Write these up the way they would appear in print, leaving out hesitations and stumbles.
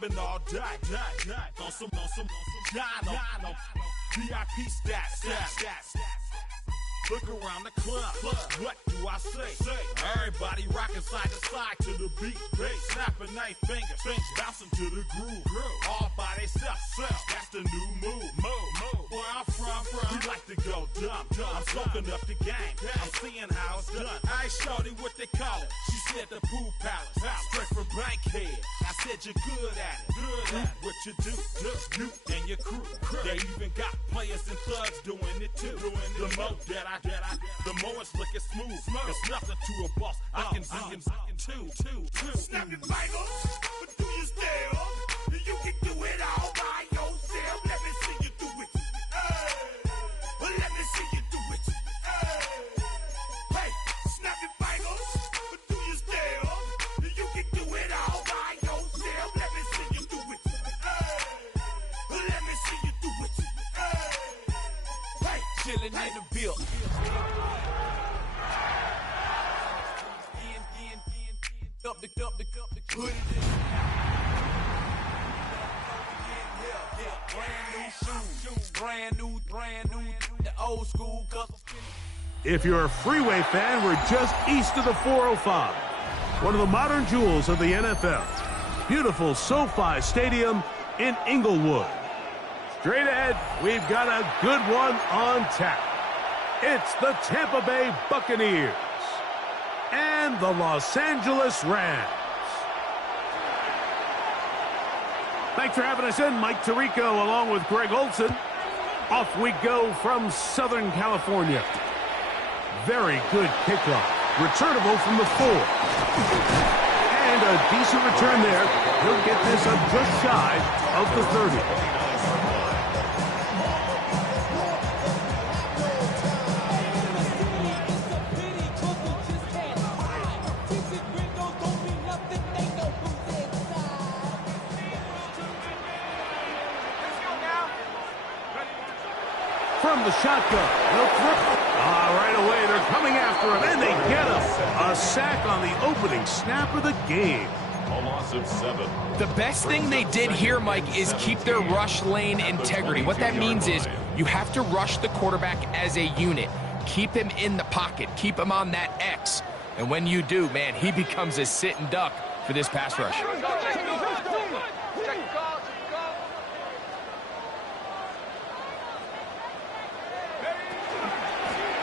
mobbing all day. On some Dino. VIP stats. Look around the club. What do I say? Everybody rocking side to side to the beat. Snapping their fingers, bouncing to the groove. All by themselves. That's the new move. Where I'm from, we like to go dumb. I'm soaking up the game. I'm seeing how it's done. I ain't shorty what they call it. She said the pool palace. Straight from Bankhead. I said you're good at it. What you do, you and your crew. They even got players and thugs doing it too. The more that I the more it's looking smooth. It's nothing to a boss. I can too. Snap your fingers, but do you still? You can do it all by yourself. Let me see you do it. Let me see you do it. Hey, snap your fingers, but do you still? You can do it all by yourself. Let me see you do it. Let me see you do it. Hey, chilling in the building. Put it in. Brand new, the old school custom. If you're a Freeway fan, we're just east of the 405. One of the modern jewels of the NFL. Beautiful SoFi Stadium in Inglewood. Straight ahead, we've got a good one on tap. It's the Tampa Bay Buccaneers and the Los Angeles Rams. Thanks for having us in. Mike Tirico along with Greg Olson. Off we go from Southern California. Very good kickoff. Returnable from the 4. And a decent return there. He'll get this up just shy of the 30. From the shotgun, they'll throw. Right away, they're coming after him, and they get him. A sack on the opening snap of the game. A loss of 7. The best thing they did here, Mike, is keep their rush lane integrity. What that means is you have to rush the quarterback as a unit. Keep him in the pocket. Keep him on that X. And when you do, man, he becomes a sitting duck for this pass rush.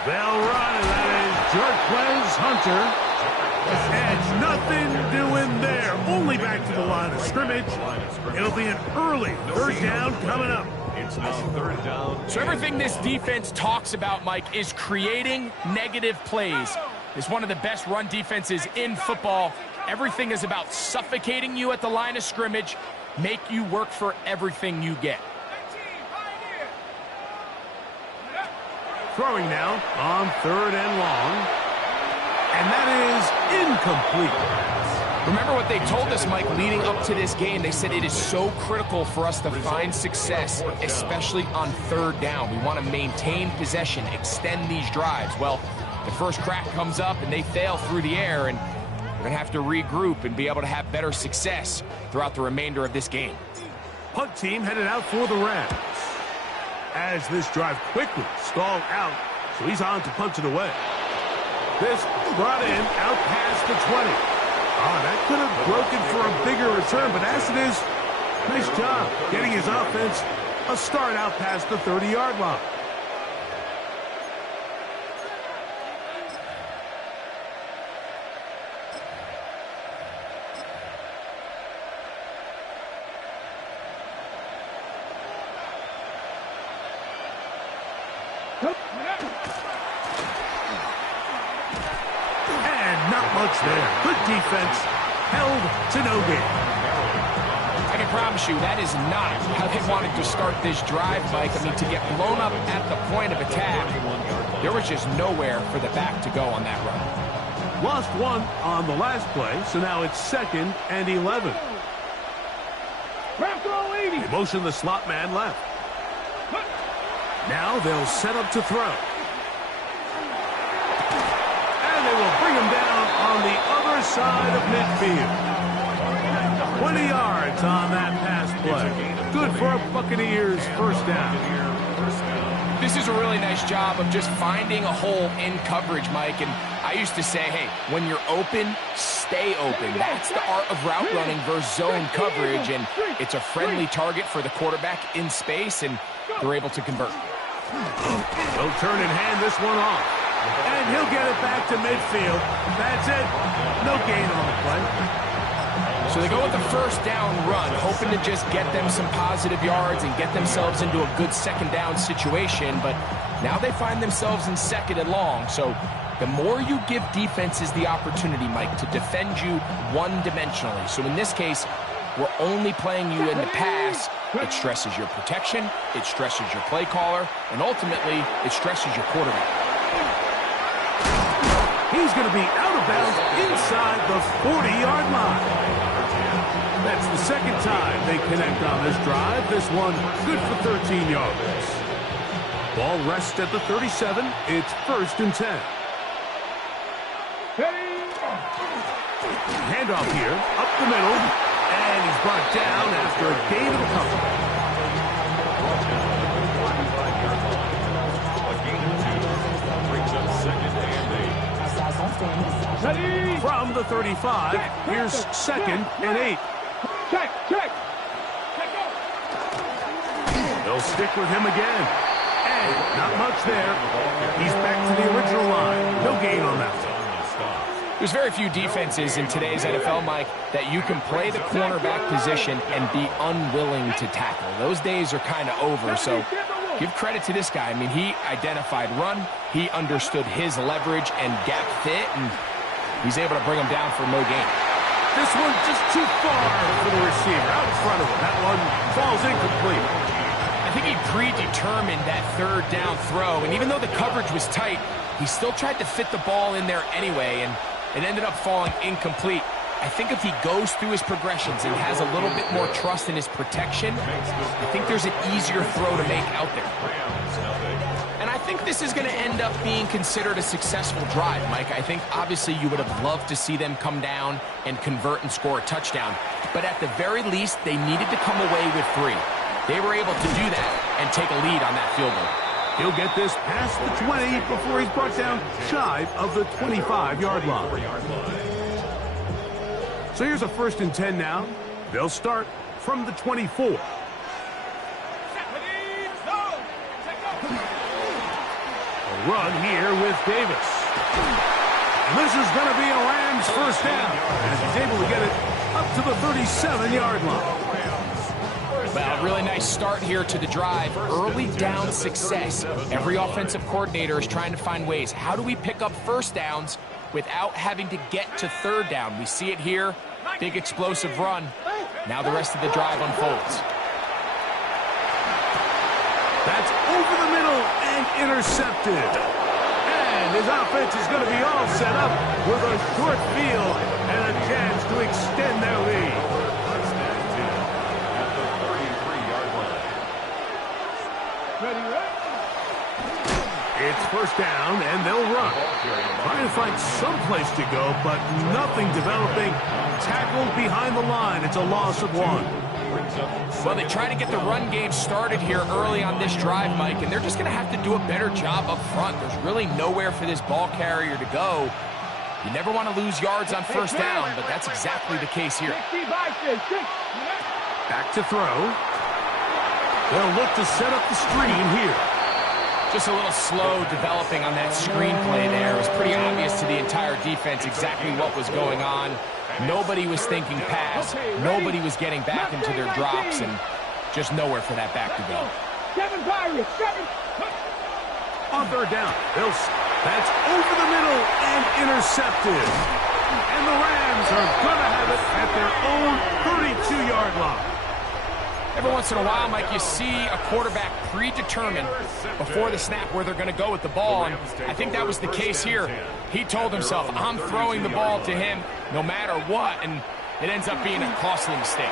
They'll run, and that is Jarquez Hunter. And nothing doing there. Only back to the line of scrimmage. It'll be an early 3rd down coming up. It's now 3rd down. So everything this defense talks about, Mike, is creating negative plays. It's one of the best run defenses in football. Everything is about suffocating you at the line of scrimmage, make you work for everything you get. Throwing now on 3rd and long. And that is incomplete. Remember what they told us, Mike, leading up to this game. They said it is so critical for us to find success, especially on 3rd down. We want to maintain possession, extend these drives. Well, the first crack comes up and they fail through the air, and we're going to have to regroup and be able to have better success throughout the remainder of this game. Punt team headed out for the Rams. As this drive quickly stalled out, so he's on to punch it away. This brought in out past the 20. That could have broken for a bigger return, but as it is, nice job getting his offense a start out past the 30-yard line. There. Good defense, held to no gain. I can promise you that is not how they wanted to start this drive, Mike. I mean, to get blown up at the point of attack, there was just nowhere for the back to go on that run. Lost 1 on the last play, so now it's 2nd and 11. They motion the slot man left. Now they'll set up to throw. And they will bring him down on the other side of midfield. 20 yards on that pass play. Good for a Buccaneers first down. This is a really nice job of just finding a hole in coverage, Mike. And I used to say, hey, when you're open, stay open. That's the art of route running versus zone coverage. And it's a friendly target for the quarterback in space, and they're able to convert. He'll turn and hand this one off. And he'll get it back to midfield. That's it. No gain on the play. So they go with the first down run, hoping to just get them some positive yards and get themselves into a good second down situation. But now they find themselves in second and long. So the more you give defenses the opportunity, Mike, to defend you one-dimensionally. So in this case, we're only playing you in the pass. It stresses your protection, it stresses your play caller, and ultimately, it stresses your quarterback. He's going to be out of bounds inside the 40-yard line. That's the second time they connect on this drive. This one good for 13 yards. Ball rests at the 37. It's 1st and 10. Handoff here, up the middle, and he's brought down after a gain of a couple. From the 35, here's 2nd and 8. Check. They'll stick with him again. And not much there. He's back to the original line. No gain on that one. There's very few defenses in today's NFL, Mike, that you can play the cornerback position and be unwilling to tackle. Those days are kind of over, so give credit to this guy. I mean, he identified run, he understood his leverage and gap fit, and he's able to bring him down for no gain. This one just too far for the receiver, out in front of him. That one falls incomplete. I think he predetermined that third down throw, and even though the coverage was tight, he still tried to fit the ball in there anyway, and it ended up falling incomplete. I think if he goes through his progressions and has a little bit more trust in his protection, I think there's an easier throw to make out there. And I think this is going to end up being considered a successful drive, Mike. I think obviously you would have loved to see them come down and convert and score a touchdown. But at the very least, they needed to come away with 3. They were able to do that and take a lead on that field goal. He'll get this past the 20 before he's brought down shy of the 25-yard line. So here's a 1st and 10 now. They'll start from the 24. A run here with Davis. And this is going to be a Rams first down as he's able to get it up to the 37-yard line. Well, a really nice start here to the drive. Early down success. Every offensive coordinator is trying to find ways. How do we pick up first downs without having to get to third down? We see it here. Big explosive run. Now the rest of the drive unfolds. That's over the middle and intercepted. And his offense is going to be all set up with a short field and a chance to extend their lead. It's first down, and they'll run. Trying to find some place to go, but nothing developing. Tackled behind the line. It's a loss of 1. Well, they try to get the run game started here early on this drive, Mike, and they're just going to have to do a better job up front. There's really nowhere for this ball carrier to go. You never want to lose yards on first down, but that's exactly the case here. Back to throw. They'll look to set up the screen here. Just a little slow developing on that screenplay there. It was pretty obvious to the entire defense exactly what was going on. Nobody was thinking pass. Nobody was getting back into their drops, and just nowhere for that back to go. On third down, that's over the middle and intercepted. And the Rams are going to have it at their own 32-yard line. Every once in a while, Mike, you see a quarterback predetermined before the snap where they're going to go with the ball, and I think that was the case here. He told himself, I'm throwing the ball to him no matter what, and it ends up being a costly mistake.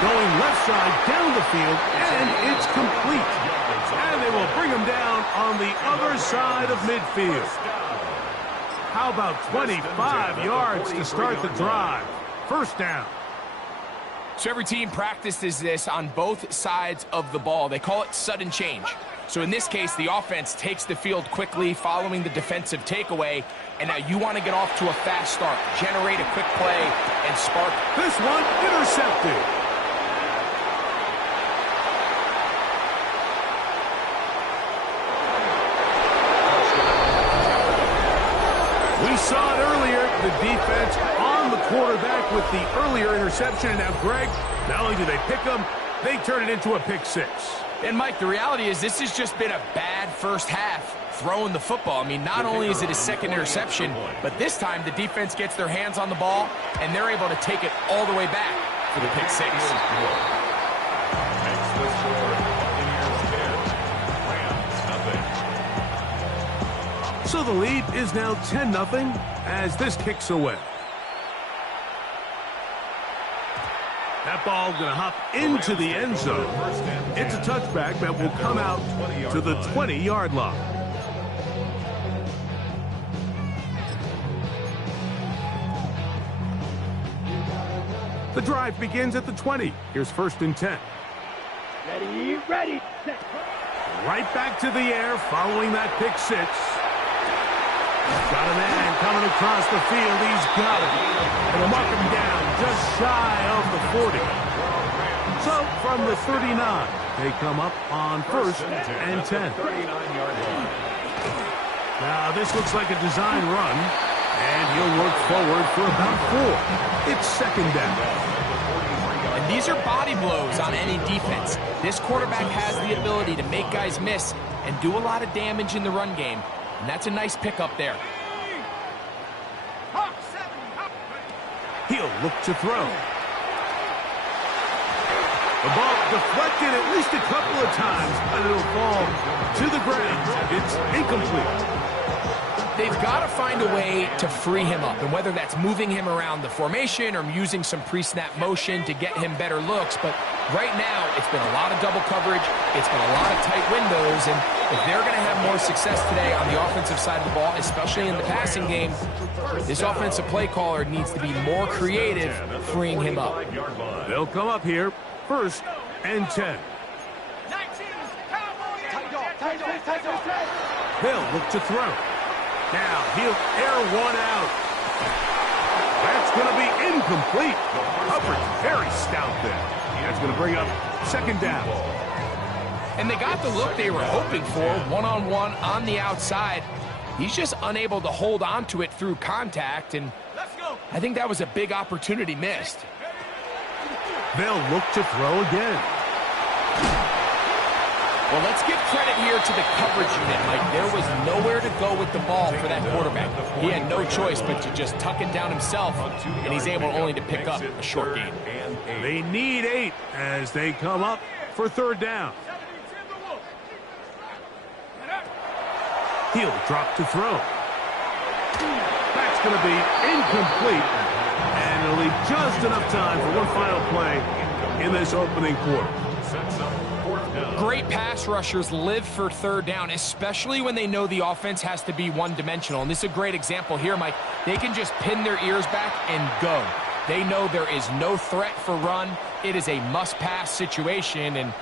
Going left side down the field, and it's complete. And they will bring him down on the other side of midfield. How about 25 yards to start the drive? First down. So every team practices this on both sides of the ball. They call it sudden change. So in this case, the offense takes the field quickly following the defensive takeaway, and now you want to get off to a fast start, generate a quick play, and spark. This one intercepted. We saw it earlier, the defense on the quarterback with the earlier interception. And now, Greg, not only do they pick him, they turn it into a pick six. And, Mike, the reality is this has just been a bad first half throwing the football. I mean, not only is it his second interception, but this time the defense gets their hands on the ball, and they're able to take it all the way back for the pick six. Makes the score Buccaneers 10, Rams nothing. So the lead is now 10-0 as this kicks away. That ball going to hop into the end zone. It's a touchback that will come out to the 20-yard line. The drive begins at the 20. Here's 1st and 10. Ready. Right back to the air following that pick six. Got a man coming across the field. He's got it. And they'll mark him down just shy of the 40. So from the 39, they come up on 1st and 10. 39-yard line. Now this looks like a design run, and he'll work forward for about 4. It's 2nd down. And these are body blows on any defense. This quarterback has the ability to make guys miss and do a lot of damage in the run game. And that's a nice pickup there. He'll look to throw. The ball deflected at least a couple of times, but it'll fall to the ground. It's incomplete. They've got to find a way to free him up, and whether that's moving him around the formation or using some pre-snap motion to get him better looks. But right now, it's been a lot of double coverage. It's been a lot of tight windows, and if they're going to have more success today on the offensive side of the ball, especially in the passing game, this offensive play caller needs to be more creative freeing him up. They'll come up here, 1st and 10. They'll look to throw. Now he'll air one out. That's going to be incomplete. Coverage very stout there. That's going to bring up 2nd down. And they got the look they were hoping for, one-on-one on the outside. He's just unable to hold on to it through contact, and I think that was a big opportunity missed. They'll look to throw again. Well, let's give credit here to the coverage unit, Mike. There was nowhere to go with the ball for that quarterback. He had no choice but to just tuck it down himself, and he's able only to pick up a short gain. They need 8 as they come up for 3rd down. He'll drop to throw. That's going to be incomplete, and it'll leave just enough time for one final play in this opening quarter. Great pass rushers live for 3rd down, especially when they know the offense has to be one-dimensional. And this is a great example here, Mike. They can just pin their ears back and go. They know there is no threat for run. It is a must-pass situation, and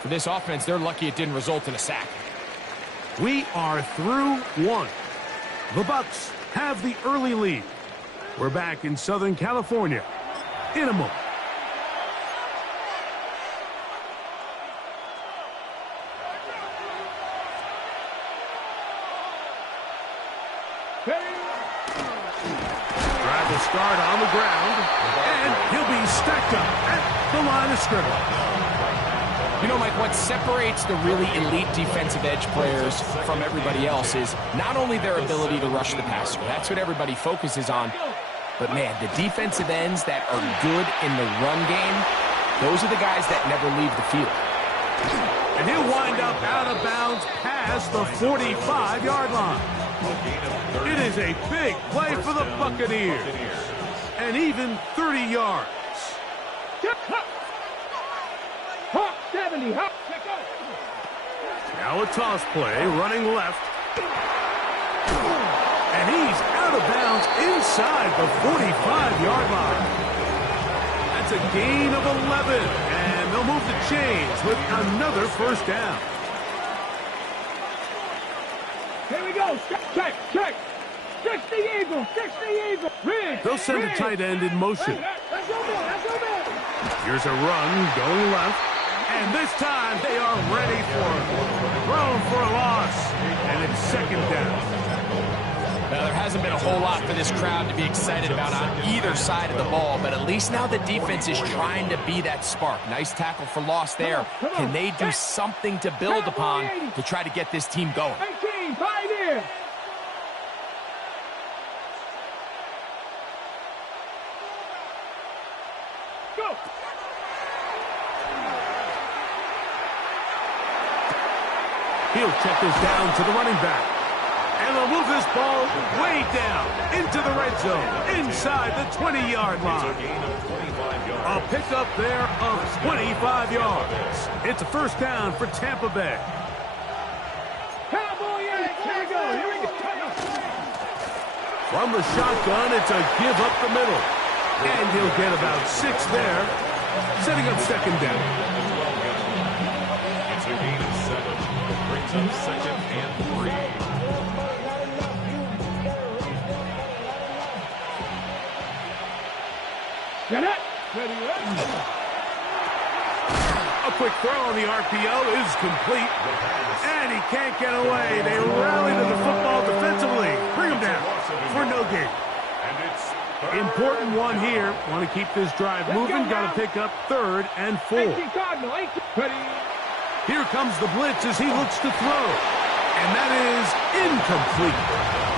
for this offense, they're lucky it didn't result in a sack. We are through 1. The Bucs have the early lead. We're back in Southern California in a moment. Drive will start on the ground, and he'll be stacked up at the line of scrimmage. You know, Mike, what separates the really elite defensive edge players from everybody else is not only their ability to rush the passer. That's what everybody focuses on. But, man, the defensive ends that are good in the run game, those are the guys that never leave the field. And he'll wind up out of bounds past the 45-yard line. It is a big play for the Buccaneers. And even 30 yards. Now a toss play, running left. And he's out of bounds inside the 45-yard line. That's That's a gain of 11, and they'll move the chains with another first down. Here we go. Check. 60 Eagle. Ridge. They'll send a tight end in motion. Let's go, man. Here's a run going left. And this time they are ready for it. Thrown for a loss. And it's second down. Now, there hasn't been a whole lot for this crowd to be excited about on either side of the ball, but at least now the defense is trying to be that spark. Nice tackle for loss there. Can they do something to build upon to try to get this team going? 18, 5 here. Go. He'll check this down to the running back. And they'll move this ball way down into the red zone, inside the 20-yard line. A pickup there of 25 yards. It's a first down for Tampa Bay. Here we go. From the shotgun, it's a give up the middle. And he'll get about 6 there, setting up second down. It's a gain of 7. Brings up second and 3. Get it. Ready. A quick throw on the RPO is complete. And he can't get away. They rally to the football defensively. Bring him down for no gain. Important one here. Want to keep this drive moving. Got to pick up 3rd and 4. 18 Cardinal. 18. Ready. Here comes the blitz as he looks to throw. And that is incomplete.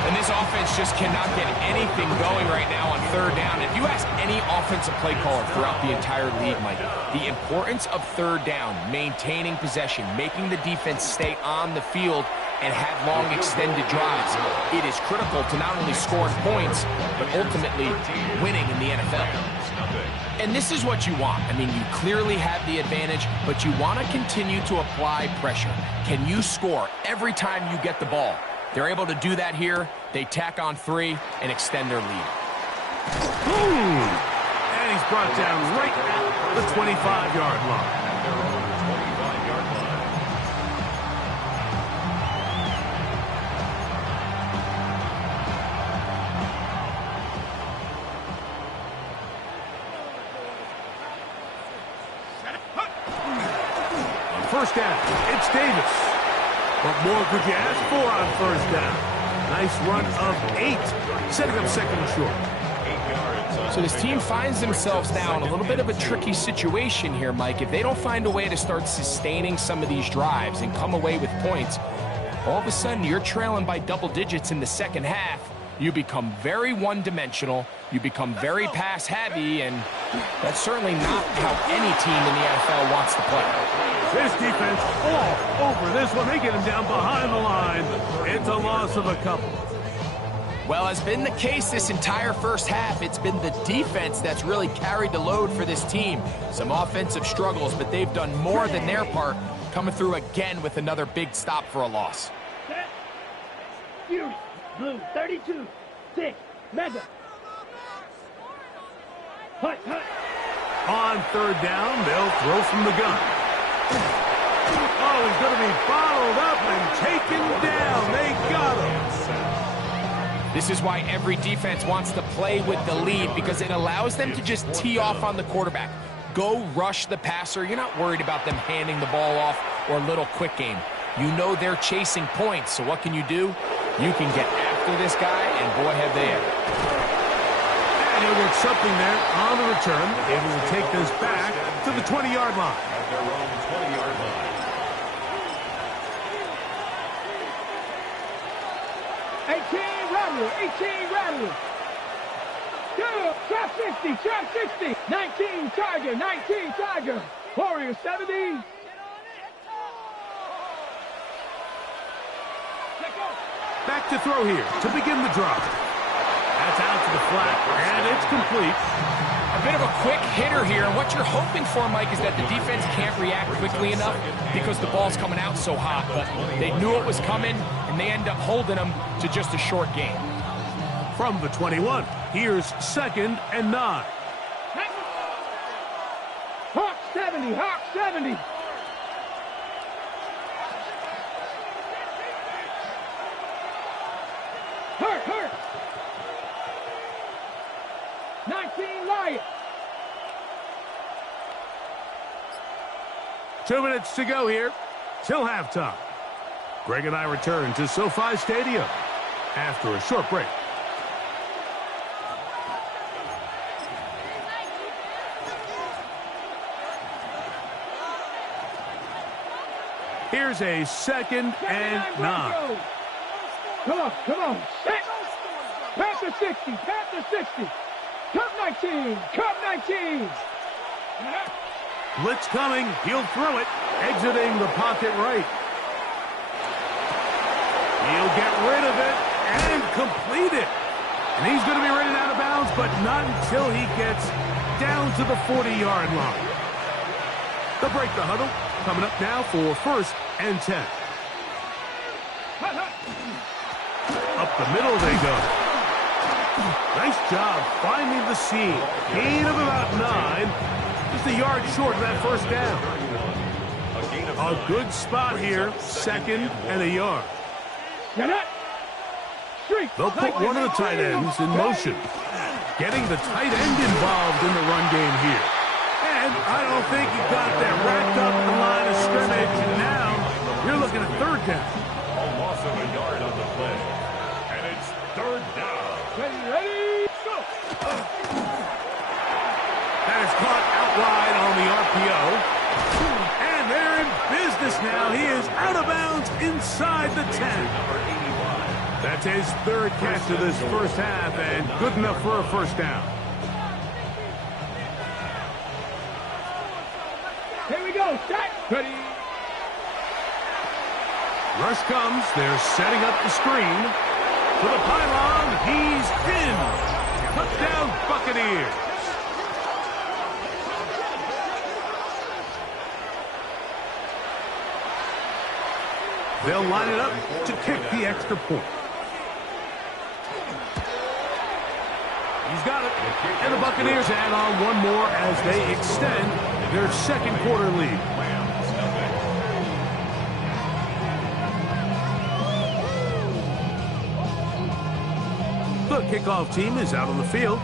And this offense just cannot get anything going right now on 3rd down. If you ask any offensive play caller throughout the entire league, Mike, the importance of 3rd down, maintaining possession, making the defense stay on the field and have long extended drives, it is critical to not only scoring points, but ultimately winning in the NFL. And this is what you want. I mean, you clearly have the advantage, but you want to continue to apply pressure. Can you score every time you get the ball? They're able to do that here. They tack on 3 and extend their lead. And he's brought down right at the 25-yard line. On first down, it's Davis. What more could you ask for on first down? Nice run of 8, setting up second and short. So this team finds themselves now in a little bit of a tricky situation here, Mike. If they don't find a way to start sustaining some of these drives and come away with points, all of a sudden you're trailing by double digits in the second half. You become very one-dimensional, you become very pass-heavy, and that's certainly not how any team in the NFL wants to play. This defense all over this one. They get him down behind the line. It's a loss of a couple. Well, as been the case this entire first half, it's been the defense that's really carried the load for this team. Some offensive struggles, but they've done more than their part, coming through again with another big stop for a loss. Set. Fury. Blue. 32. 6. Mega. Hut. On third down, they'll throw from the gun. Oh, he's going to be bottled up and taken down. They got him. This is why every defense wants to play with the lead, because it allows them to just tee off on the quarterback. Go rush the passer. You're not worried about them handing the ball off or a little quick game. You know they're chasing points, so what can you do? You can get after this guy, and boy, have they ever. And he'll get something there on the return, able to take this back to the 20-yard line. At their own 20-yard line. 18 Rattler. 2, trap 60. 19 Tiger. Warrior 70. Back to throw here to begin the drive. That's out to the flat, and it's complete. A bit of a quick hitter here. What you're hoping for, Mike, is that the defense can't react quickly enough because the ball's coming out so hot. But they knew it was coming, and they end up holding them to just a short game. From the 21, here's 2nd and 9. Hawk 70, Hawk 70. Hurt. 19 Lion. 2 minutes to go here till halftime. Greg and I return to SoFi Stadium after a short break. Here's a 2nd and 9. Come on. Set. Panther 60. Cup 19. Blitz coming. He'll throw it. Exiting the pocket right. He'll get rid of it and complete it. And he's going to be running out of bounds, but not until he gets down to the 40-yard line. They'll break the huddle. Coming up now for 1st and 10. Up the middle they go. Nice job finding the seam. Gain of about 9. Just a yard short of that first down. A good spot here. 2nd and a yard. They'll put one of the tight ends in motion. Getting the tight end involved in the run game here. And I don't think he got that racked up the line of scrimmage. And now you're looking at 3rd down. A loss of a yard on the play. And it's 3rd down. Ready, go! That is caught out wide on the RPO. And they're in business now. He is out of bounds inside the 10. That's his 3rd catch of this first half, and good enough for a first down. Here we go, set, ready. Rush comes. They're setting up the screen. For the pylon, he's in. Touchdown, Buccaneers. They'll line it up to kick the extra point. He's got it. And the Buccaneers add on one more as they extend their 2nd quarter lead. The kickoff team is out on the field,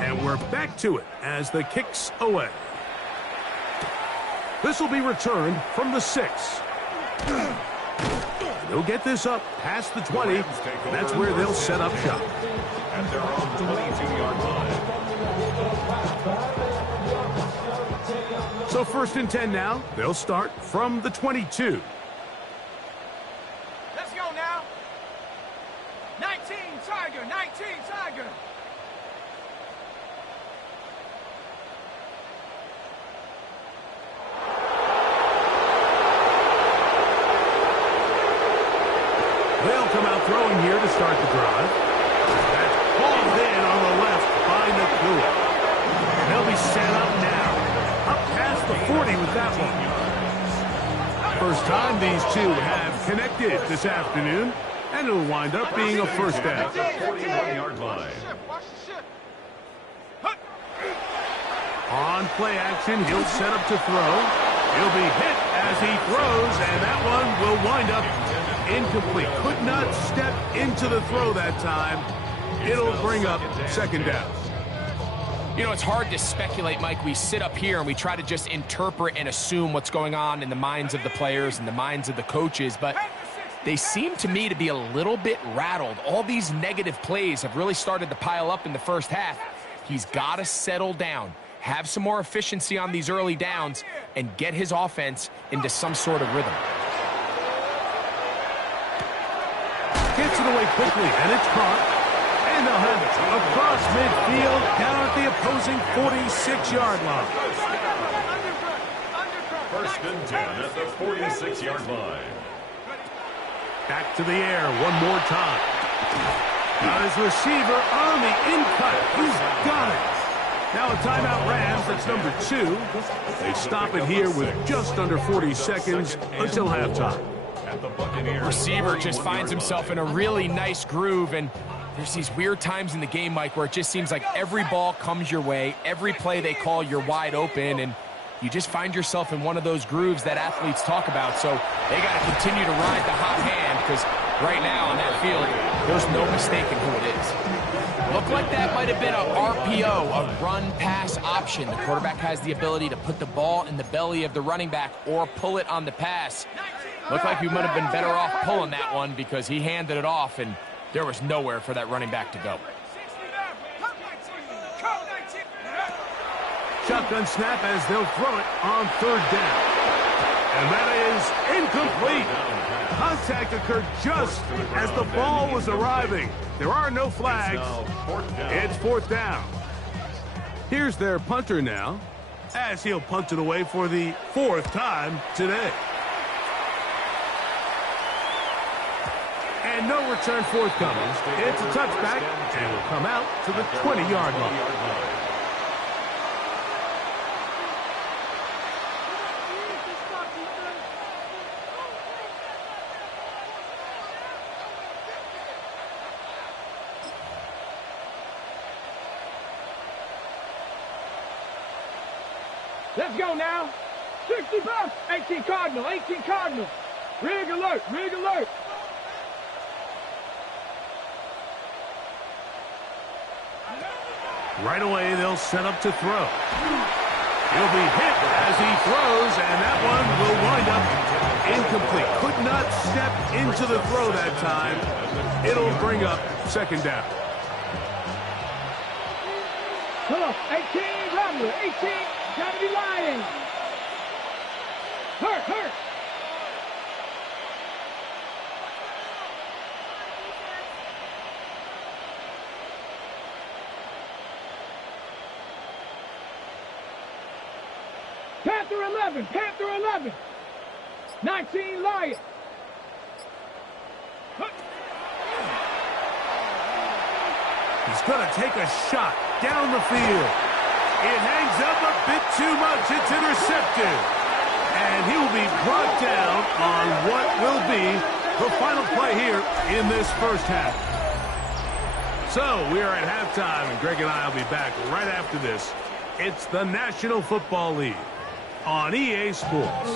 and we're back to it as the kick's away. This will be returned from the 6. They'll get this up past the 20, and that's where they'll set up shop. At their own 22-yard line. So 1st and 10 now. They'll start from the 22. Let's go now. 19 Tiger. They'll come out throwing here to start the drive. That's hauled in on the left by Nakua. And they'll be set up now. Up past the 40 with that one. First time these two have connected this afternoon, and it'll wind up being a first down. At the 41-yard line. On play action, he'll set up to throw. He'll be hit as he throws, and that one will wind up incomplete. Could not step into the throw that time. It'll bring up 2nd down. You know, it's hard to speculate, Mike. We sit up here and we try to just interpret and assume what's going on in the minds of the players and the minds of the coaches, but they seem to me to be a little bit rattled. All these negative plays have really started to pile up in the first half. He's got to settle down, have some more efficiency on these early downs, and get his offense into some sort of rhythm. Gets it away quickly, and it's caught. And they'll have it across midfield, down at the opposing 46-yard line. 1st and 10 at the 46-yard line. Back to the air one more time. Got his receiver on the in-cut. He's got it. Now a timeout Rams. That's number 2. They stop it here with just under 40 seconds until halftime. Receiver just finds himself in a really nice groove, and there's these weird times in the game, Mike, where it just seems like every ball comes your way, every play they call, you're wide open, and you just find yourself in one of those grooves that athletes talk about. So they got to continue to ride the hot hand, because right now on that field, there's no mistaking who it is. Looked like that might have been a RPO, a run-pass option. The quarterback has the ability to put the ball in the belly of the running back or pull it on the pass. Looked like we might have been better off pulling that one, because he handed it off, and there was nowhere for that running back to go. Shotgun snap as they'll throw it on third down. And that is incomplete. Contact occurred just as the ball was arriving. There are no flags. It's fourth down. Here's their punter now, as he'll punt it away for the fourth time today. And no return forthcoming. It's a touchback, and will come out to the 20-yard line. Let's go now. 60 bucks. 18 Cardinal. 18 Cardinal. Rig alert. Rig alert. Right away, they'll set up to throw. He'll be hit as he throws, and that one will wind up incomplete. Could not step into the throw that time. It'll bring up second down. Come on. 18 Romler. 18. Gotta be lying. Hurt, hurt. Panther 11, Panther 11. 19 Lion. He's going to take a shot down the field. It hangs up a bit too much. It's intercepted. And he will be brought down on what will be the final play here in this first half. So we are at halftime, and Greg and I will be back right after this. It's the National Football League on EA Sports.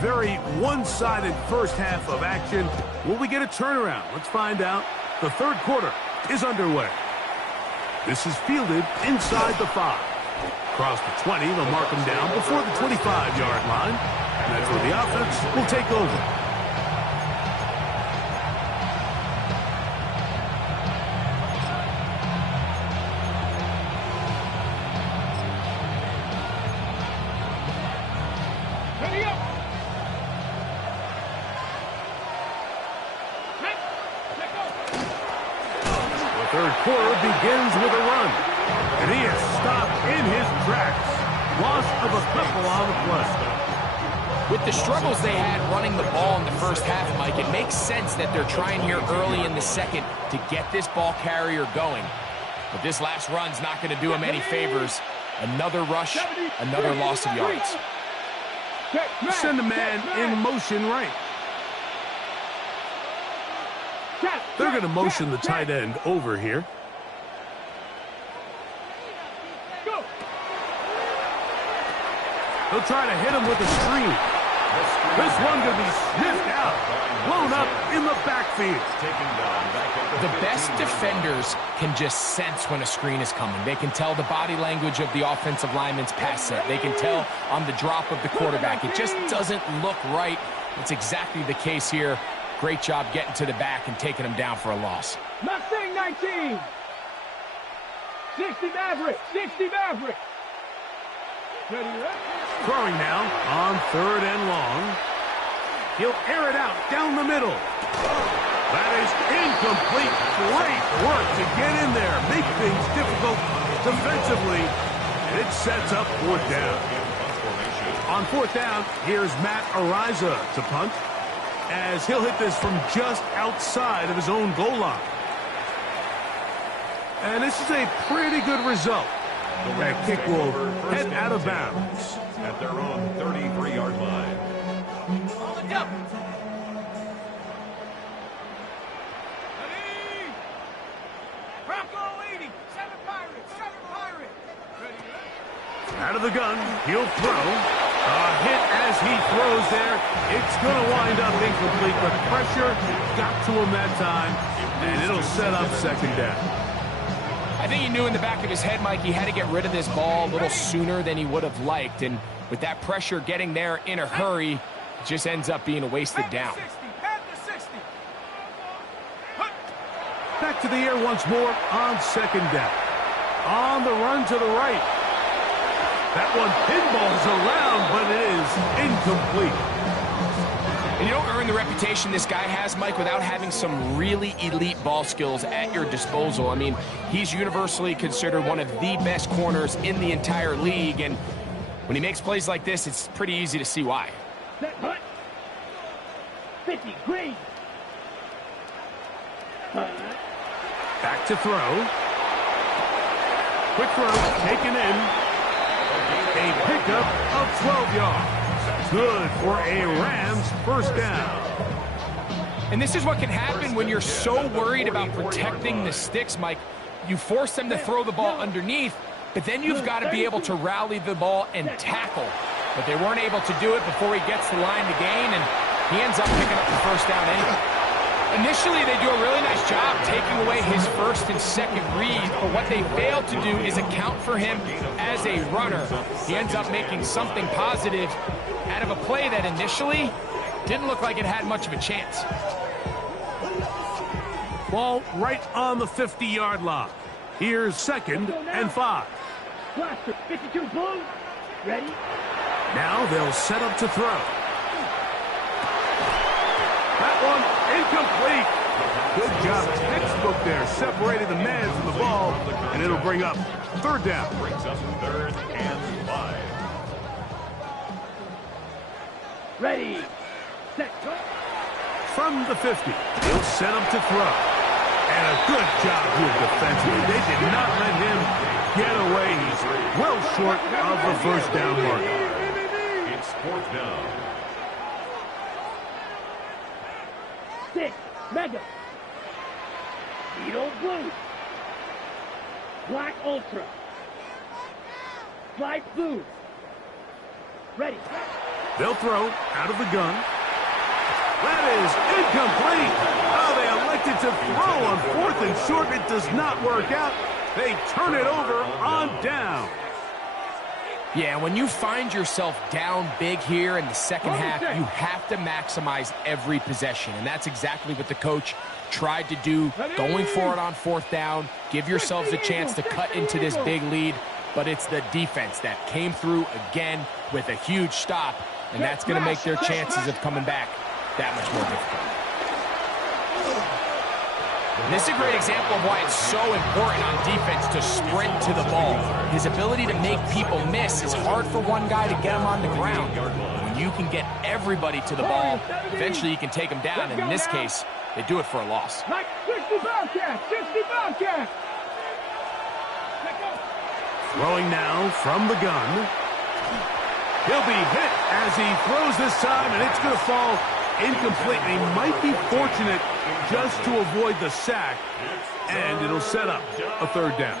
Very one-sided first half of action. Will we get a turnaround? Let's find out. The third quarter is underway. This is fielded inside the 5. Across the 20, they'll mark him down before the 25-yard line. And that's where the offense will take over. Third quarter begins with a run. And he is stopped in his tracks. Loss of a couple on the play. With the struggles they had running the ball in the first half, Mike, it makes sense that they're trying here early in the second to get this ball carrier going. But this last run's not going to do him any favors. Another rush, another loss of yards. Send a man in motion right. They're going to motion the tight end over here. They'll try to hit him with a screen. This one going to be sniffed out, blown up in the backfield. The best defenders can just sense when a screen is coming. They can tell the body language of the offensive lineman's pass set. They can tell on the drop of the quarterback. It just doesn't look right. It's exactly the case here. Great job getting to the back and taking him down for a loss. Mustang 19. 60 Maverick. 60 Maverick. Throwing now on third and long. He'll air it out down the middle. That is incomplete. Great work to get in there. Make things difficult defensively. And it sets up fourth down. On fourth down, here's Matt Ariza to punt, as he'll hit this from just outside of his own goal line. And this is a pretty good result. That kick will head out of bounds. At their own 33-yard line. Out of the gun, he'll throw. A hit as he throws there. It's going to wind up incomplete, but pressure got to him that time, and it'll set up second down. I think he knew in the back of his head, Mike, he had to get rid of this ball a little sooner than he would have liked, and with that pressure getting there in a hurry, it just ends up being a wasted down. Back to the air once more on second down. On the run to the right. That one pinballs around, but it is incomplete. And you don't earn the reputation this guy has, Mike, without having some really elite ball skills at your disposal. I mean, he's universally considered one of the best corners in the entire league, and when he makes plays like this, it's pretty easy to see why. 50, green. Back to throw. Quick throw, taken in. A pickup of 12 yards. Good for a Rams first down. And this is what can happen when you're so worried about protecting the sticks, Mike. You force them to throw the ball underneath, but then you've got to be able to rally the ball and tackle. But they weren't able to do it before he gets the line to gain, and he ends up picking up the first down anyway. Initially, they do a really nice job taking away his first and second read, but what they fail to do is account for him as a runner. He ends up making something positive out of a play that initially didn't look like it had much of a chance. Ball right on the 50-yard line. Here's 2nd and 5. Blaster, 52 blue. Ready? Now they'll set up to throw. That one incomplete. Good job, textbook there, separating the man from the ball, and it'll bring up third down. Brings up 3rd and 5. Ready, set, go. From the 50, he'll set up to throw. And a good job here defensively. They did not let him get away. He's well short of the first down mark. It's 4th down. 6, mega. Beetle blue. Black ultra. Flight blue. Ready. They'll throw out of the gun. That is incomplete. Oh, they elected to throw on 4th and short. It does not work out. They turn it over on down. Yeah, when you find yourself down big here in the second half, you have to maximize every possession. And that's exactly what the coach tried to do, going for it on 4th down. Give yourselves a chance to cut into this big lead. But it's the defense that came through again with a huge stop. And that's going to make their chances of coming back that much more difficult. And this is a great example of why it's so important on defense to sprint to the ball. His ability to make people miss is hard for one guy to get him on the ground. When you can get everybody to the ball, eventually you can take them down. And in this case, they do it for a loss. 60 Bobcats, 60 Bobcats. Throwing now from the gun. He'll be hit as he throws this time, and it's going to fall incomplete. He might be fortunate just to avoid the sack, and it'll set up a third down.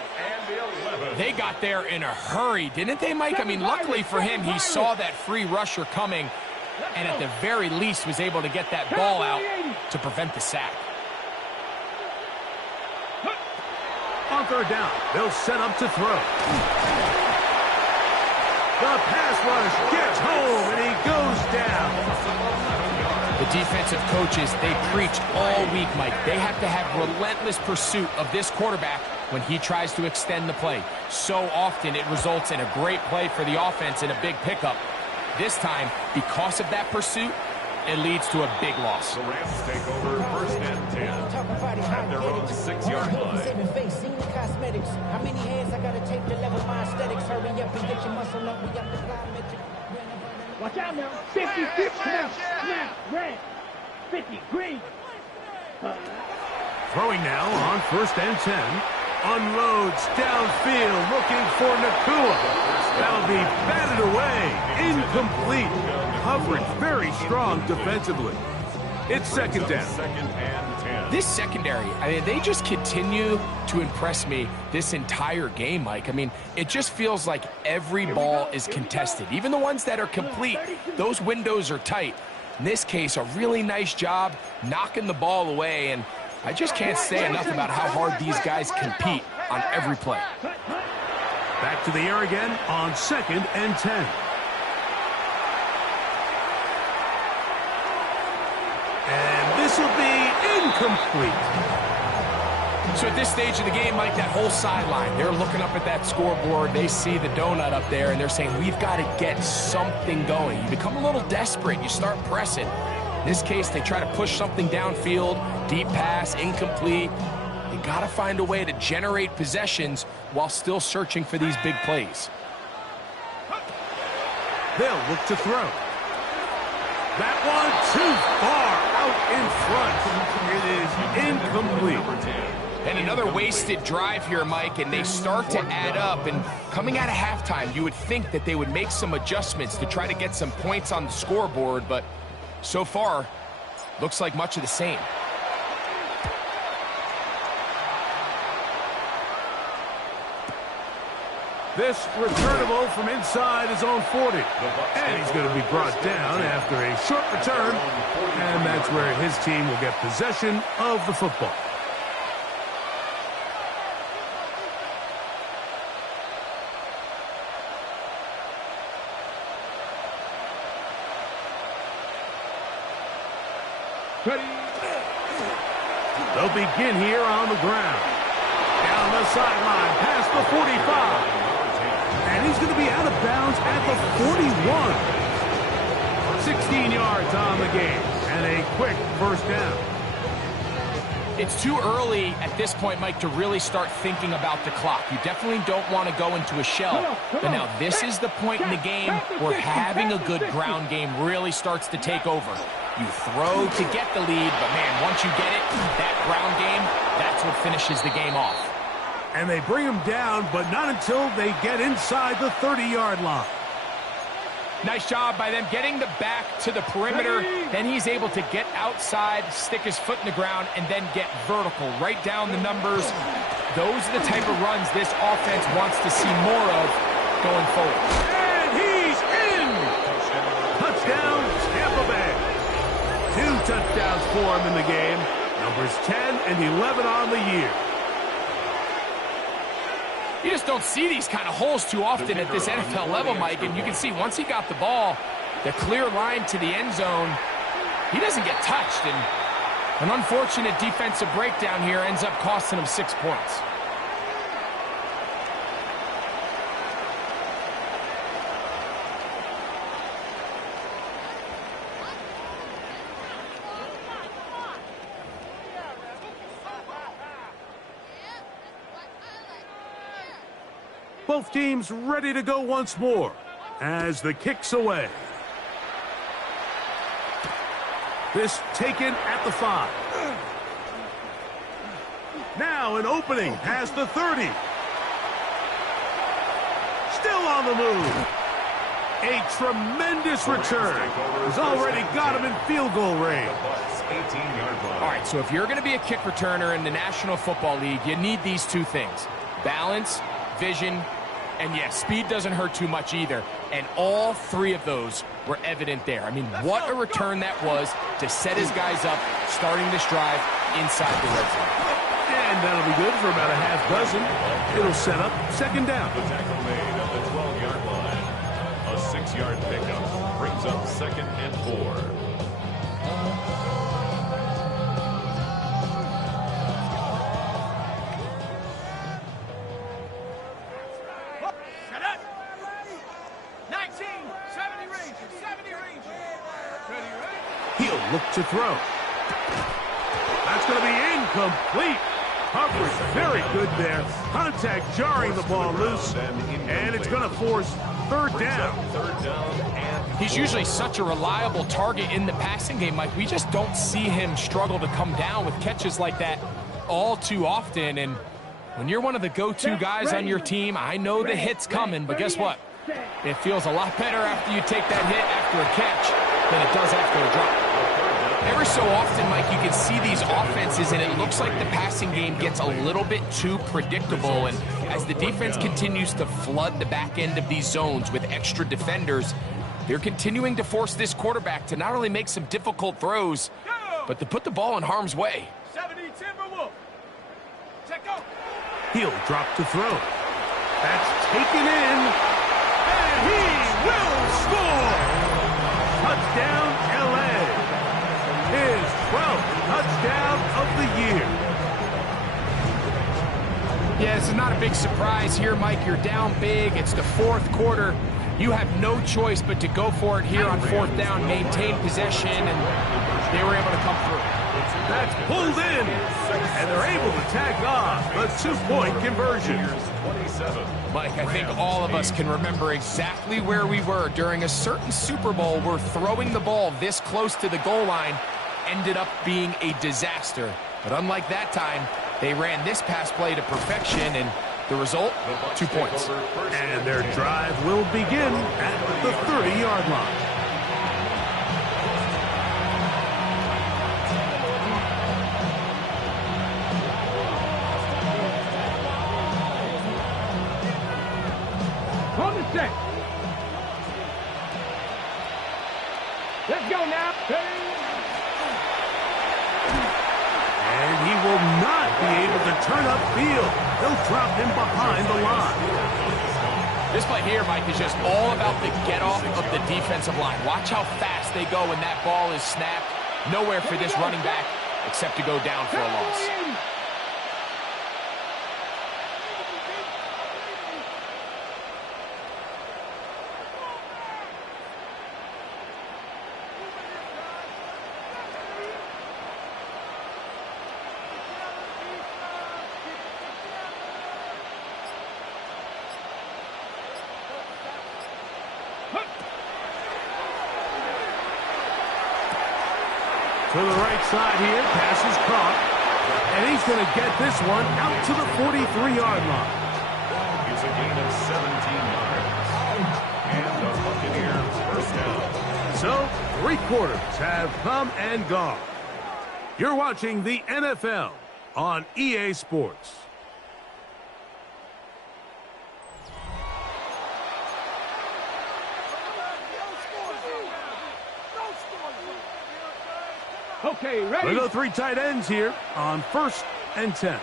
They got there in a hurry, didn't they, Mike? I mean, luckily for him, he saw that free rusher coming, and at the very least was able to get that ball out to prevent the sack. On third down, they'll set up to throw. The pass rush gets home, and he goes down. The defensive coaches, they preach all week, Mike. They have to have relentless pursuit of this quarterback when he tries to extend the play. So often it results in a great play for the offense and a big pickup. This time, because of that pursuit, it leads to a big loss. The Rams take over 1st and 10 at their own 6-yard line. Cosmetics. How many hands I gotta take to level my aesthetics? Hurry up and get your muscle up. We got the plyometric. Watch out now. 50, snap, snap, red. 50, green. Throwing now on 1st and 10. unloads downfield looking for Nakua. That'll be batted away. Incomplete. Coverage very strong defensively. It's second down. This secondary, I mean, they just continue to impress me this entire game, Mike. I mean, it just feels like every ball is contested. Even the ones that are complete, those windows are tight. In this case, a really nice job knocking the ball away, and I just can't say enough about how hard these guys compete on every play. Back to the air again on 2nd and 10. And this will be incomplete. So at this stage of the game, Mike, that whole sideline, they're looking up at that scoreboard. They see the donut up there, and they're saying, we've got to get something going. You become a little desperate. You start pressing. In this case, they try to push something downfield, deep pass, incomplete. You got to find a way to generate possessions while still searching for these big plays. They'll look to throw. That one too far out in front. It is incomplete. And another wasted drive here, Mike, and they start to add up. And coming out of halftime, you would think that they would make some adjustments to try to get some points on the scoreboard, but so far, looks like much of the same. This returnable from inside his own 40. And he's going to be brought down after a short return. And that's where his team will get possession of the football. They'll begin here on the ground. Down the sideline, past the 45. And he's going to be out of bounds at the 41. 16 yards on the game. And a quick first down. It's too early at this point, Mike, to really start thinking about the clock. You definitely don't want to go into a shell. But now this is the point in the game where having a good ground game really starts to take over. You throw to get the lead, but man, once you get it, that ground game, that's what finishes the game off. And they bring him down, but not until they get inside the 30-yard line. Nice job by them getting the back to the perimeter. Then he's able to get outside, stick his foot in the ground, and then get vertical. Right down the numbers. Those are the type of runs this offense wants to see more of going forward. And he's in! Touchdown, Tampa Bay. 2 touchdowns for him in the game. Numbers 10 and 11 on the year. You just don't see these kind of holes too often at this NFL level, Mike. And you can see once he got the ball, the clear line to the end zone, he doesn't get touched. And an unfortunate defensive breakdown here ends up costing him 6 points. Both teams ready to go once more as the kick's away. This taken at the 5. Now an opening past the 30. Still on the move. A tremendous return. He's already got him in field goal range. All right, so if you're going to be a kick returner in the National Football League, you need these two things. Balance, vision, and yes, speed doesn't hurt too much either. And all three of those were evident there. I mean, what a return that was to set his guys up, starting this drive inside the red zone. And that'll be good for about a half dozen. It'll set up second down. The tackle made on the 12-yard line. A 6-yard pickup brings up 2nd and 4. He'll look to throw. That's going to be incomplete. Coverage very good there. Contact jarring the ball loose. And it's going to force third down. He's usually such a reliable target in the passing game, Mike. We just don't see him struggle to come down with catches like that all too often. And When you're one of the go-to guys on your team, I know the hit's coming, but guess what? It feels a lot better after you take that hit after a catch than it does after a drop. Ever so often, Mike, you can see these offenses, and it looks like the passing game gets a little bit too predictable. And as the defense continues to flood the back end of these zones with extra defenders, they're continuing to force this quarterback to not only make some difficult throws, but to put the ball in harm's way. 70 Timberwolf. Check out. He'll drop to throw. That's taken in, and he will score! Touchdown, L.A. His 12th touchdown of the year. Yeah, this is not a big surprise here, Mike. You're down big. It's the fourth quarter. You have no choice but to go for it here on fourth down, maintain possession, and they were able to come through. That's pulled in, and they're able to tack on the two-point conversion. Mike, I think all of us can remember exactly where we were during a certain Super Bowl where throwing the ball this close to the goal line ended up being a disaster. But unlike that time, they ran this pass play to perfection, and the result, 2 points. And their drive will begin at the 30-yard line. On the set. Let's go now. And he will not be able to turn upfield. They'll drop him behind the line. This play here, Mike, is just all about the get-off of the defensive line. Watch how fast they go when that ball is snapped. Nowhere for this running back except to go down for a loss. To the right side here, pass is caught. And he's going to get this one out to the 43-yard line. He's a gain of 17 yards. And the Buccaneers first down. So, 3 quarters have come and gone. You're watching the NFL on EA Sports. Okay, ready? We'll go 3 tight ends here on 1st and 10.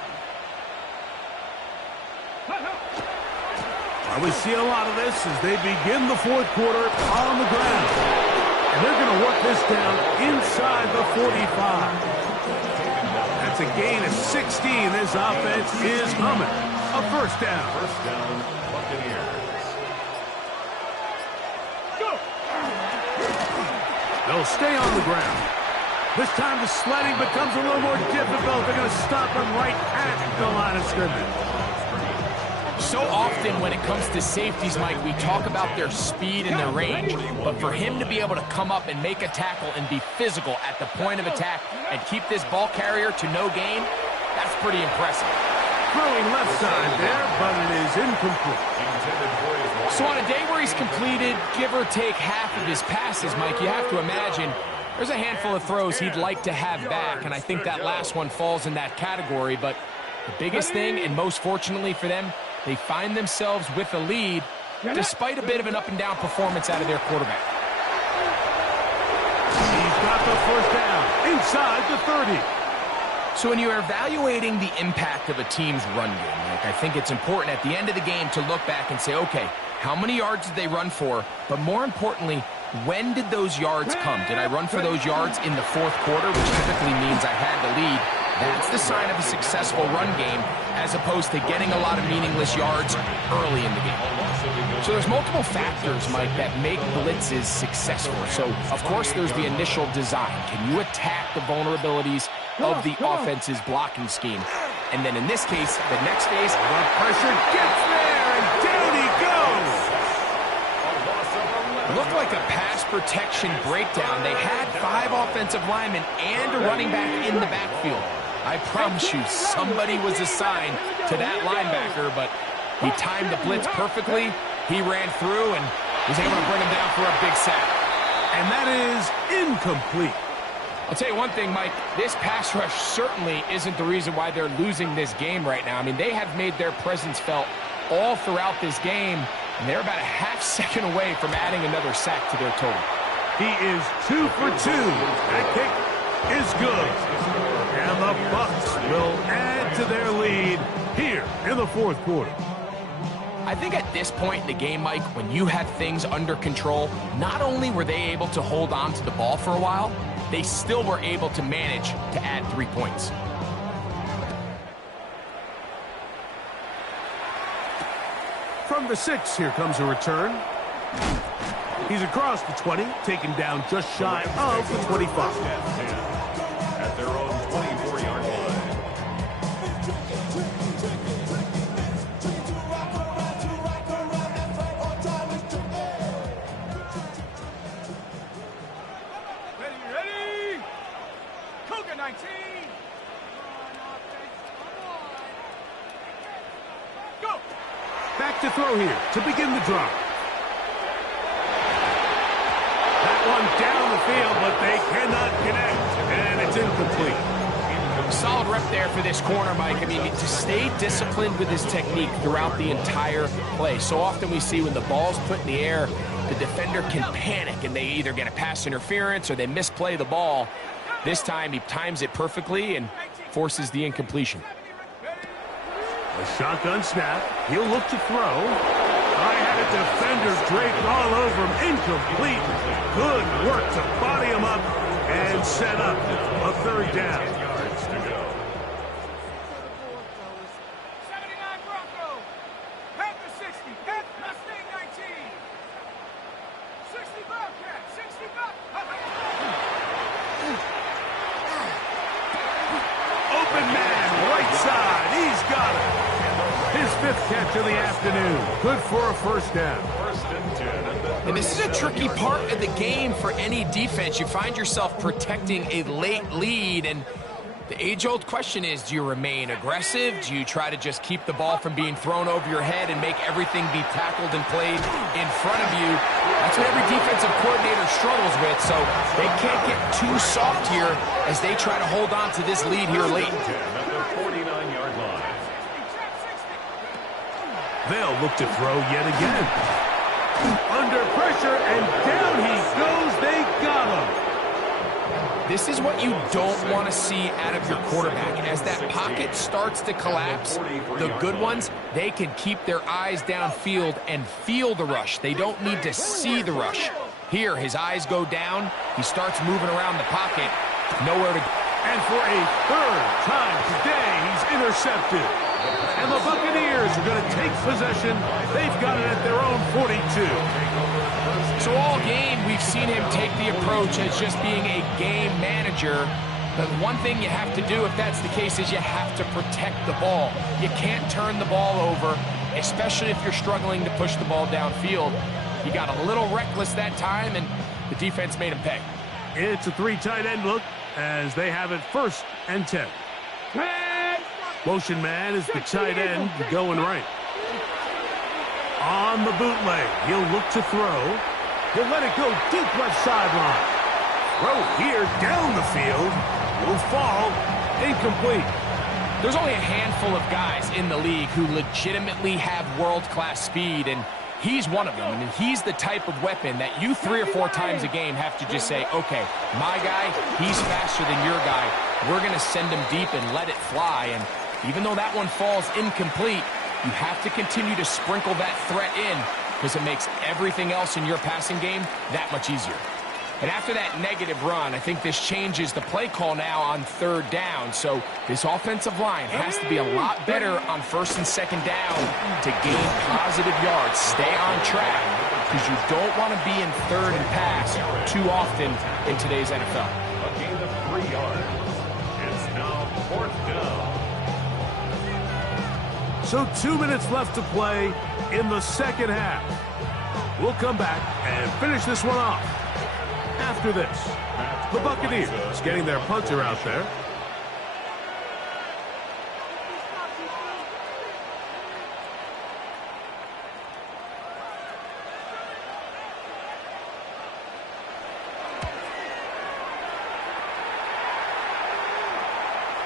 We see a lot of this as they begin the 4th quarter on the ground. And they're going to work this down inside the 45. That's a gain of 16. This offense is humming. A first down. First down, Buccaneers. Go! They'll stay on the ground. This time the sledding becomes a little more difficult. They're going to stop him right at the line of scrimmage. So often when it comes to safeties, Mike, we talk about their speed and their range, but for him to be able to come up and make a tackle and be physical at the point of attack and keep this ball carrier to no gain, that's pretty impressive. Throwing left side there, but it is incomplete. So on a day where he's completed, give or take half of his passes, Mike, you have to imagine there's a handful of throws he'd like to have back, and I think that last one falls in that category. But the biggest thing, and most fortunately for them, they find themselves with a lead despite a bit of an up-and-down performance out of their quarterback. He's got the first down inside the 30. So when you're evaluating the impact of a team's run game, Mike, I think it's important at the end of the game to look back and say, okay, how many yards did they run for? But more importantly, when did those yards come? Did I run for those yards in the 4th quarter, which typically means I had the lead? That's the sign of a successful run game, as opposed to getting a lot of meaningless yards early in the game. So there's multiple factors, Mike, that make blitzes successful. So, of course, there's the initial design. Can you attack the vulnerabilities of the offense's blocking scheme? And then in this case, the next phase, the pressure gets there, and down he goes. Looked like a pass protection breakdown. They had 5 offensive linemen and a running back in the backfield. I promise you, somebody was assigned to that linebacker, but he timed the blitz perfectly. He ran through and was able to bring him down for a big sack. And that is incomplete. I'll tell you one thing, Mike, this pass rush certainly isn't the reason why they're losing this game right now. I mean, they have made their presence felt all throughout this game, and they're about a half second away from adding another sack to their total. He is 2 for 2. That kick is good. And the Bucs will add to their lead here in the fourth quarter. I think at this point in the game, Mike, when you have things under control, not only were they able to hold on to the ball for a while, they still were able to manage to add 3 points. From the 6, here comes a return. He's across the 20, taken down just shy of the 25. At their own 24-yard line. Ready? Cougar 19. Go. Back to throw here to begin the drive. That one down the field, but they cannot connect, and it's incomplete. Solid rep there for this corner, Mike. I mean, to stay disciplined with his technique throughout the entire play. So often we see when the ball's put in the air, the defender can panic, and they either get a pass interference or they misplay the ball. This time, he times it perfectly and forces the incompletion. A shotgun snap. He'll look to throw. I had a defender draped all over him. Incomplete. Good work to body him up and set up a third down. 79 Broncos. Panther 60. Mustang 19. 60 Bobcat. 60 Open man, right side. He's got it. His 5th catch of the afternoon. Good for a first down. And this is a tricky part of the game for any defense. You find yourself protecting a late lead, and the age-old question is, do you remain aggressive? Do you try to just keep the ball from being thrown over your head and make everything be tackled and played in front of you? That's what every defensive coordinator struggles with, so they can't get too soft here as they try to hold on to this lead here late. They'll look to throw yet again. Under pressure, and down he goes. They got him. This is what you don't want to see out of your quarterback. As that pocket starts to collapse, the good ones, they can keep their eyes downfield and feel the rush. They don't need to see the rush. Here, his eyes go down. He starts moving around the pocket. Nowhere to go. And for a third time today, he's intercepted. And the Buccaneers are going to take possession. They've got it at their own 42. So all game, we've seen him take the approach as just being a game manager. But one thing you have to do, if that's the case, is you have to protect the ball. You can't turn the ball over, especially if you're struggling to push the ball downfield. He got a little reckless that time, and the defense made him pay. It's a 3 tight end look as they have it 1st and 10. Motion man is the tight end going right. On the bootleg, he'll look to throw. He'll let it go deep left sideline. Throw here down the field. Will fall. Incomplete. There's only a handful of guys in the league who legitimately have world-class speed, and he's one of them. I mean, he's the type of weapon that you 3 or 4 times a game have to just say, okay, my guy, he's faster than your guy. We're going to send him deep and let it fly. And even though that one falls incomplete, you have to continue to sprinkle that threat in because it makes everything else in your passing game that much easier. And after that negative run, I think this changes the play call now on 3rd down. So this offensive line has to be a lot better on 1st and 2nd down to gain positive yards. Stay on track because you don't want to be in 3rd and pass too often in today's NFL. A gain of 3 yards. It's now 4th down. So 2 minutes left to play in the 2nd half. We'll come back and finish this one off. After this, the Buccaneers getting their punter out there.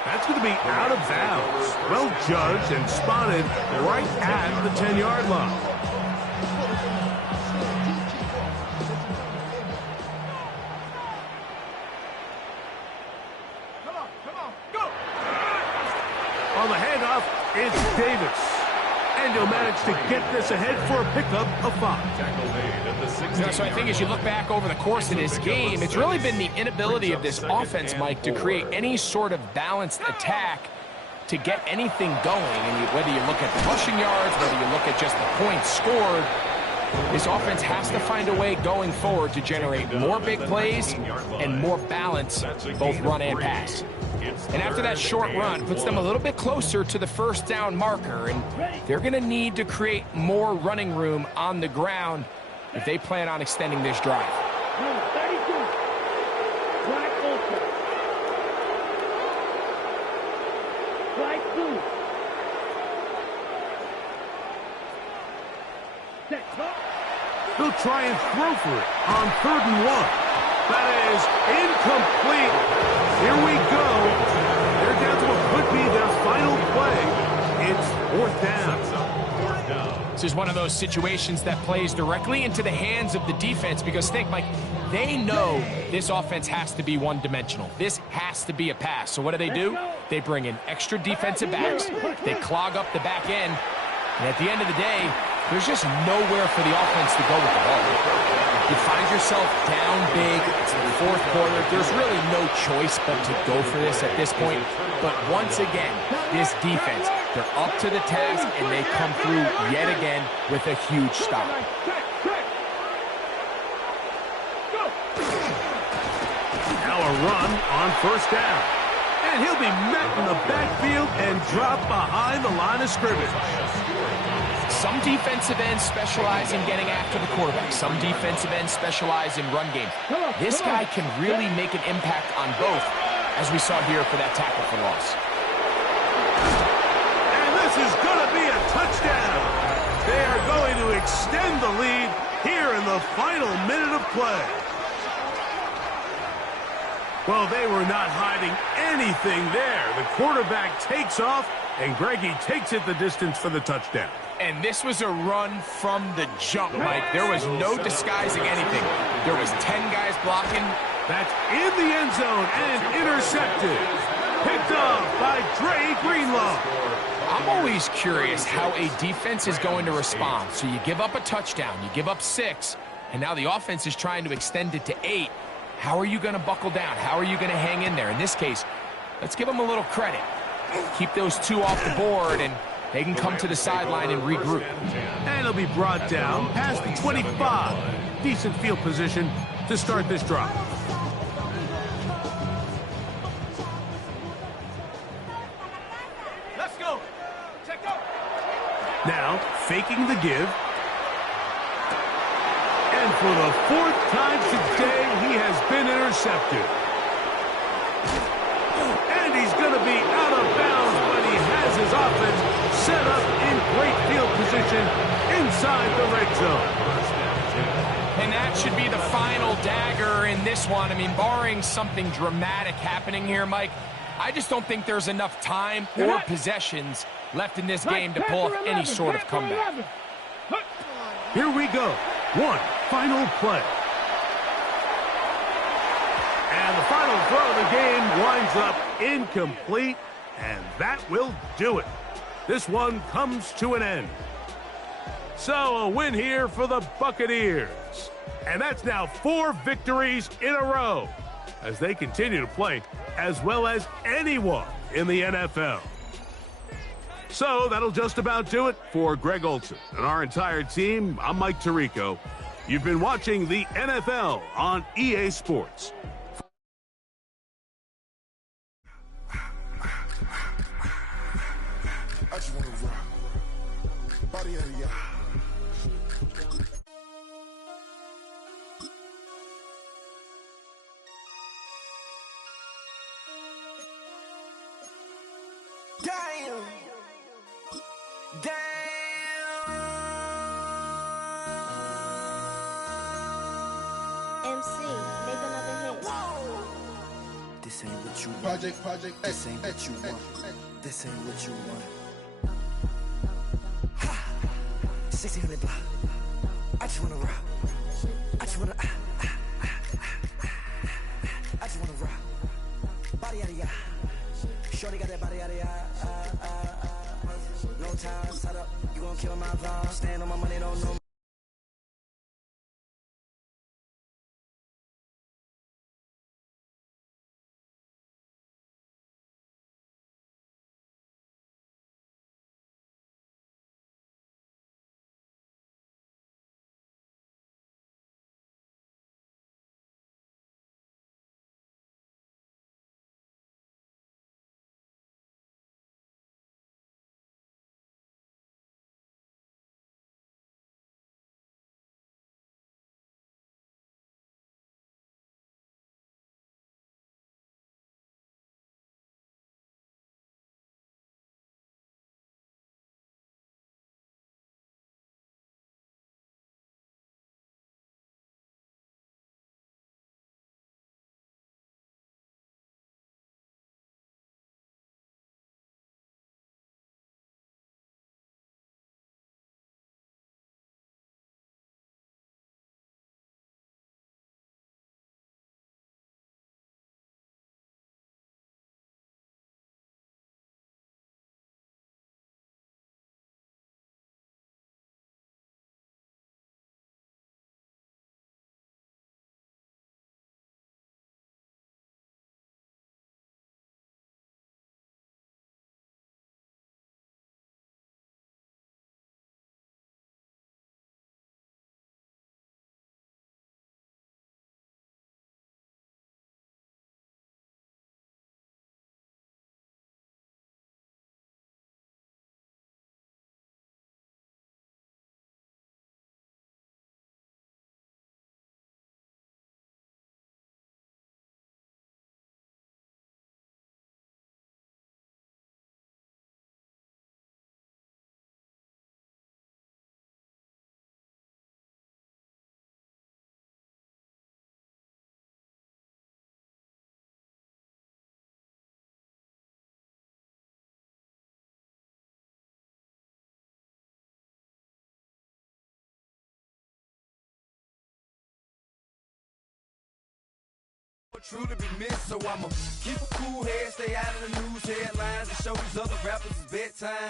That's going to be out of bounds. Well judged and spotted right at the 10-yard line. Come on, go! On the handoff, it's Davis. And he'll manage to get this ahead for a pickup of 5. So I think as you look back over the course of this game, it's really been the inability of this offense, Mike, to create any sort of balanced attack to get anything going. And whether you look at the rushing yards, whether you look at just the points scored, this offense has to find a way going forward to generate more big plays and more balance, both run and pass. And after that short run, puts them a little bit closer to the first down marker, and they're going to need to create more running room on the ground if they plan on extending this drive. Number 32. Black Ultra. Black blue. Set. They'll try and throw for it on 3rd and 1. That is incomplete. Here we go. They're down to what could be their final play. It's 4th down. This is one of those situations that plays directly into the hands of the defense because think, Mike, they know this offense has to be one-dimensional. This has to be a pass. So what do? They bring in extra defensive backs. They clog up the back end. And at the end of the day, there's just nowhere for the offense to go with the ball. You find yourself down big. It's the 4th quarter. There's really no choice but to go for this at this point. But once again, this defense, they're up to the task, and they come through yet again with a huge stop. Now a run on 1st down. And he'll be met in the backfield and dropped behind the line of scrimmage. Some defensive ends specialize in getting after the quarterback. Some defensive ends specialize in run game. This guy can really make an impact on both, as we saw here for that tackle for loss. And this is going to be a touchdown. They are going to extend the lead here in the final minute of play. Well, they were not hiding anything there. The quarterback takes off, and Greggy takes it the distance for the touchdown. And this was a run from the jump, Mike. There was no disguising anything. There was 10 guys blocking. That's in the end zone and intercepted. Picked off by Dre Greenlaw. I'm always curious how a defense is going to respond. So you give up a touchdown, you give up 6, and now the offense is trying to extend it to 8. How are you going to buckle down? How are you going to hang in there? In this case, let's give them a little credit. Keep those 2 off the board, and they can come to the sideline and regroup. And he'll be brought down past the 25. Decent field position to start this drive. Let's go! Check out! Now, faking the give. And for the 4th time today, he has been intercepted. And he's going to be out of bounds, but he has his offense set up in great field position inside the red zone. And that should be the final dagger in this one. I mean, barring something dramatic happening here, Mike, I just don't think there's enough time or possessions left in this game to pull off any sort of comeback. Here we go. One final play. And the final throw of the game winds up incomplete, and that will do it. This one comes to an end. So a win here for the Buccaneers. And that's now 4 victories in a row as they continue to play as well as anyone in the NFL. So that'll just about do it for Greg Olson and our entire team. I'm Mike Tirico. You've been watching the NFL on EA Sports. I just want to rock. Body out of y'all. Damn. MC, make another hit. This ain't what what you want. This ain't what you want. This ain't what you want. Ha! 1600 block. I just wanna rock. I just wanna I just wanna rock. Body out of ya. Shorty got that body out of ya. No time, set up. You gon' kill my vibe. Stand on my money, don't know. Truly be missed, so I'ma keep a cool head, stay out of the news headlines, and show these other rappers it's bedtime.